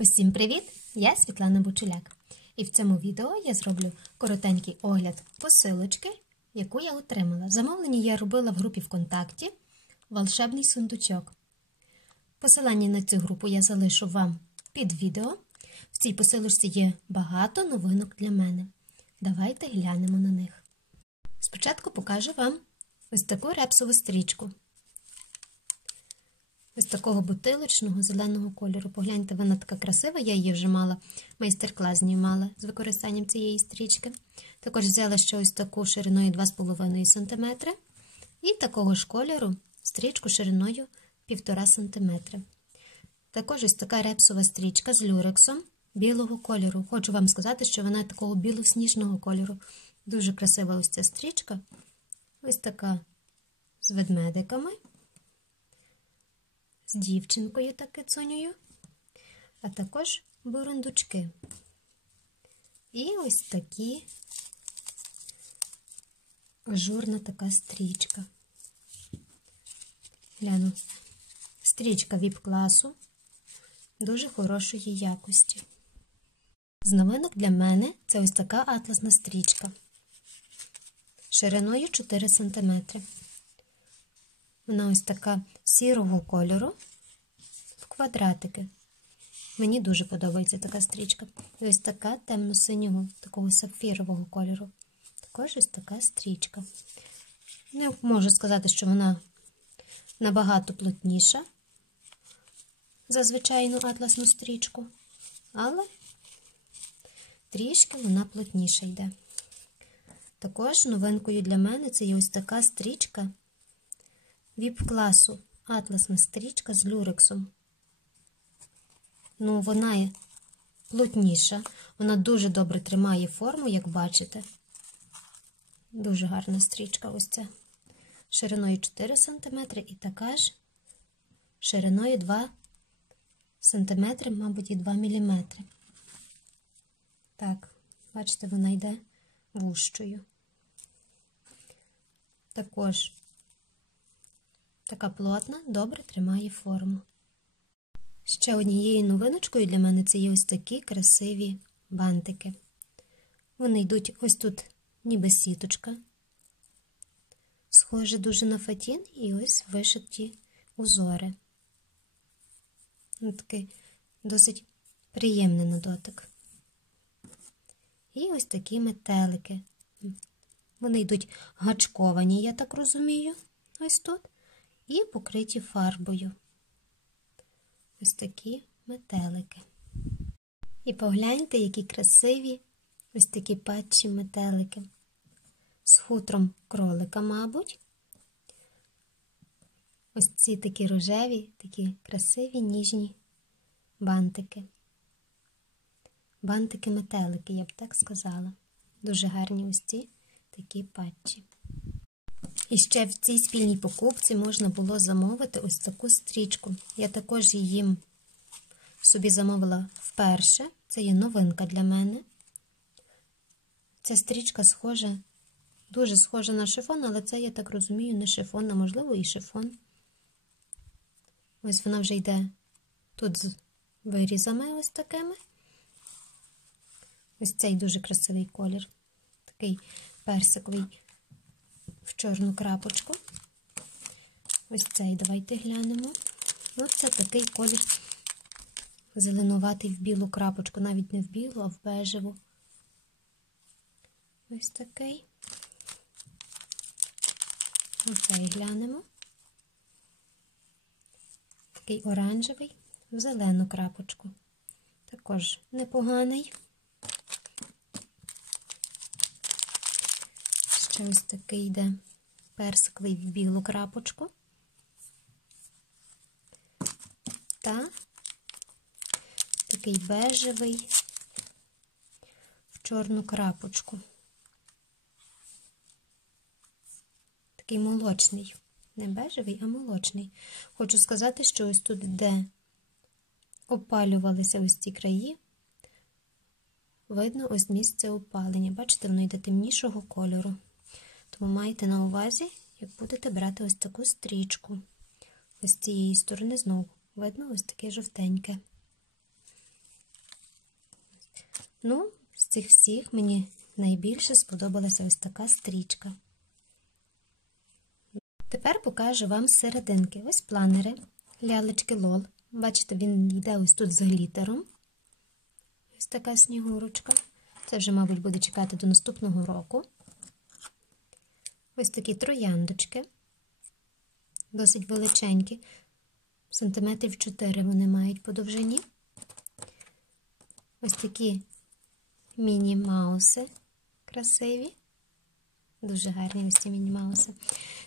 Усім привіт! Я Світлана Бучуляк. І в цьому відео я зроблю коротенький огляд посилочки, яку я отримала. Замовлення я робила в групі ВКонтакті Волшебний сундучок. Посилання на цю групу я залишу вам під відео. В цій посилочці є багато новинок для мене. Давайте глянемо на них. Спочатку покажу вам ось таку репсову стрічку. Ось такого бутилочного зеленого кольору. Погляньте, вона така красива, я її вже мала, майстер-клас знімала з використанням цієї стрічки. Також взяла ще ось таку шириною 2,5 см. І такого ж кольору стрічку шириною 1,5 см. Також ось така репсова стрічка з люрексом білого кольору. Хочу вам сказати, що вона такого білосніжного кольору. Дуже красива ось ця стрічка. Ось така з ведмедиками з дівчинкою та кицунею, а також бурундучки. І ось такі ажурна така стрічка. Гляну, стрічка віп-класу дуже хорошої якості. З новинок для мене це ось така атласна стрічка шириною 4 см. Вона ось така сірого кольору в квадратики. Мені дуже подобається така стрічка. І ось така темно-синього, такого сапфірового кольору. Також ось така стрічка. Не можу сказати, що вона набагато плотніша за звичайну атласну стрічку, але трішки вона плотніша йде. Також новинкою для мене це є ось така стрічка віп-класу атласна стрічка з люрексом. Ну, вона є плотніша, вона дуже добре тримає форму, як бачите. Дуже гарна стрічка ось ця. Шириною 4 см і така ж шириною 2 см, мабуть, і 2 мм. Так, бачите, вона йде вущою. Також Така плотна, добре тримає форму. Ще однією новиночкою для мене це є ось такі красиві бантики. Вони йдуть ось тут, ніби сіточка. Схоже дуже на фатін і ось вишиті узори. Такий досить приємний на дотик. І ось такі метелики. Вони йдуть гачковані, я так розумію, ось тут і покриті фарбою. Ось такі метелики. І погляньте, які красиві ось такі патчі метелики. З хутром кролика, мабуть. Ось ці такі рожеві, такі красиві ніжні бантики. Бантики-метелики, я б так сказала. Дуже гарні ось ці такі патчі. І ще в цій спільній покупці можна було замовити ось таку стрічку. Я також її собі замовила вперше. Це є новинка для мене. Ця стрічка схожа, дуже схожа на шифон, але це, я так розумію, не шифон, а можливо, і шифон. Ось вона вже йде тут з вирізами ось такими. Ось цей дуже красивий колір, такий персиковий в чорну крапочку. Ось цей давайте глянемо. Ось це такий колір зеленуватий в білу крапочку, навіть не в білу, а в бежеву. Ось такий. Ось цей глянемо. Такий оранжевий в зелену крапочку. Також непоганий. Ще ось такий йде персиковий в білу крапочку та такий бежевий в чорну крапочку. Такий молочний, не бежевий, а молочний. Хочу сказати, що ось тут, де опалювалися ось ці краї, видно ось місце опалення. Бачите, воно йде темнішого кольору. Тому майте на увазі, як будете брати ось таку стрічку. Ось з цієї сторони знову видно ось таке жовтеньке. Ну, з цих всіх мені найбільше сподобалася ось така стрічка. Тепер покажу вам серединки. Ось планери, лялечки лол. Бачите, він йде ось тут з глітером. Ось така снігурочка. Це вже, мабуть, буде чекати до наступного року. Ось такі трояндочки. Досить величенькі. Сантиметрів 4 вони мають по довжині. Ось такі міні-мауси красиві. Дуже гарні ось ці міні-мауси.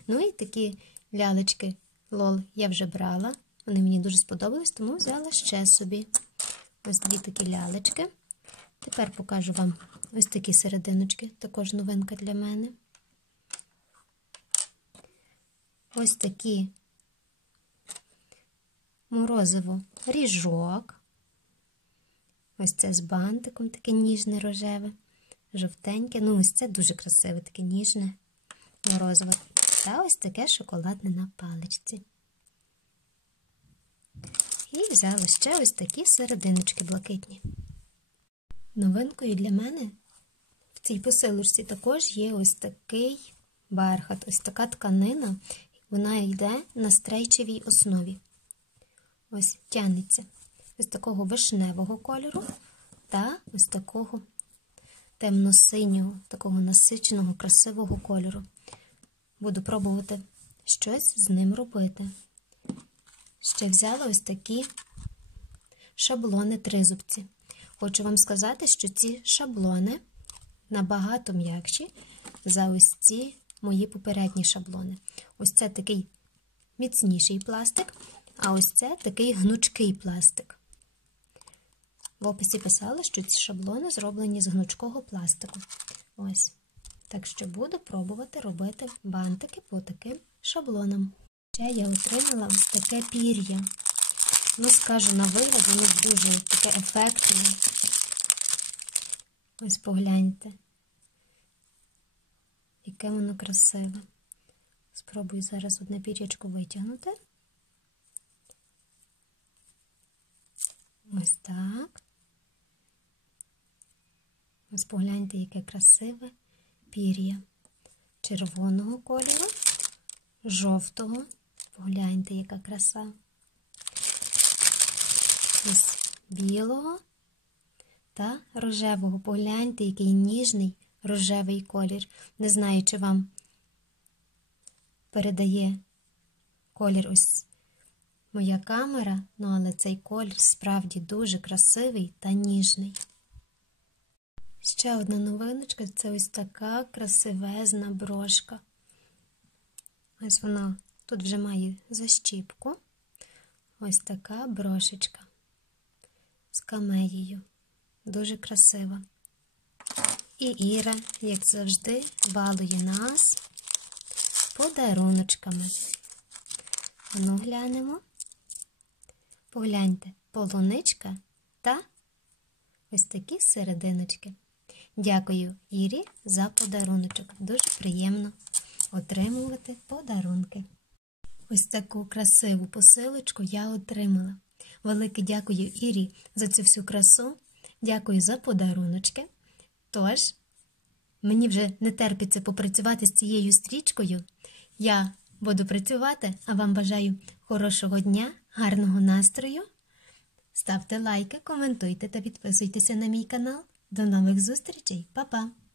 Ну і такі лялечки лол я вже брала. Вони мені дуже сподобались, тому взяла ще собі. Ось дві такі лялечки. Тепер покажу вам ось такі серединочки, також новинка для мене. Ось такі морозиво ріжок. Ось це з бантиком таке ніжне рожеве, жовтеньке. Ну, ось це дуже красиве, таке ніжне морозиво. Та ось таке шоколадне на паличці. І взяла ще ось такі серединочки блакитні. Новинкою для мене в цій посилочці також є ось такий бархат, ось така тканина, вона йде на стрейчевій основі. Ось тянеться ось такого вишневого кольору та ось такого темно-синього, такого насиченого, красивого кольору. Буду пробувати щось з ним робити. Ще взяла ось такі шаблони тризубці. Хочу вам сказати, що ці шаблони набагато м'якші за ось ці мої попередні шаблони. Ось це такий міцніший пластик, а ось це такий гнучкий пластик. В описі писала, що ці шаблони зроблені з гнучкого пластику. Ось. Так що буду пробувати робити бантики по таким шаблонам. Ще я отримала таке пір'я. Ну, скажу, на вигляд, воно дуже таке ефектне. Ось погляньте, яке воно красиве. Спробую зараз одне пір'ячко витягнути. Ось так. Ось погляньте, яке красиве пір'я червоного кольору, жовтого. Погляньте, яка краса. Ось білого та рожевого. Погляньте, який ніжний рожевий колір. Не знаю, чи вам передає колір ось моя камера, ну але цей колір справді дуже красивий та ніжний. Ще одна новиночка це ось така красивезна брошка. Ось вона тут вже має защіпку. Ось така брошечка з камеєю. Дуже красива. І Іра, як завжди, балує нас подаруночками. Ну, глянемо. Погляньте, полуничка та ось такі серединочки. Дякую Ірі за подаруночок. Дуже приємно отримувати подарунки. Ось таку красиву посилочку я отримала. Велике дякую Ірі за цю всю красу. Дякую за подаруночки. Тож, мені вже не терпиться попрацювати з цією стрічкою. Я буду працювати, а вам бажаю хорошого дня, гарного настрою. Ставте лайки, коментуйте та підписуйтеся на мій канал. До нових зустрічей, Па-па!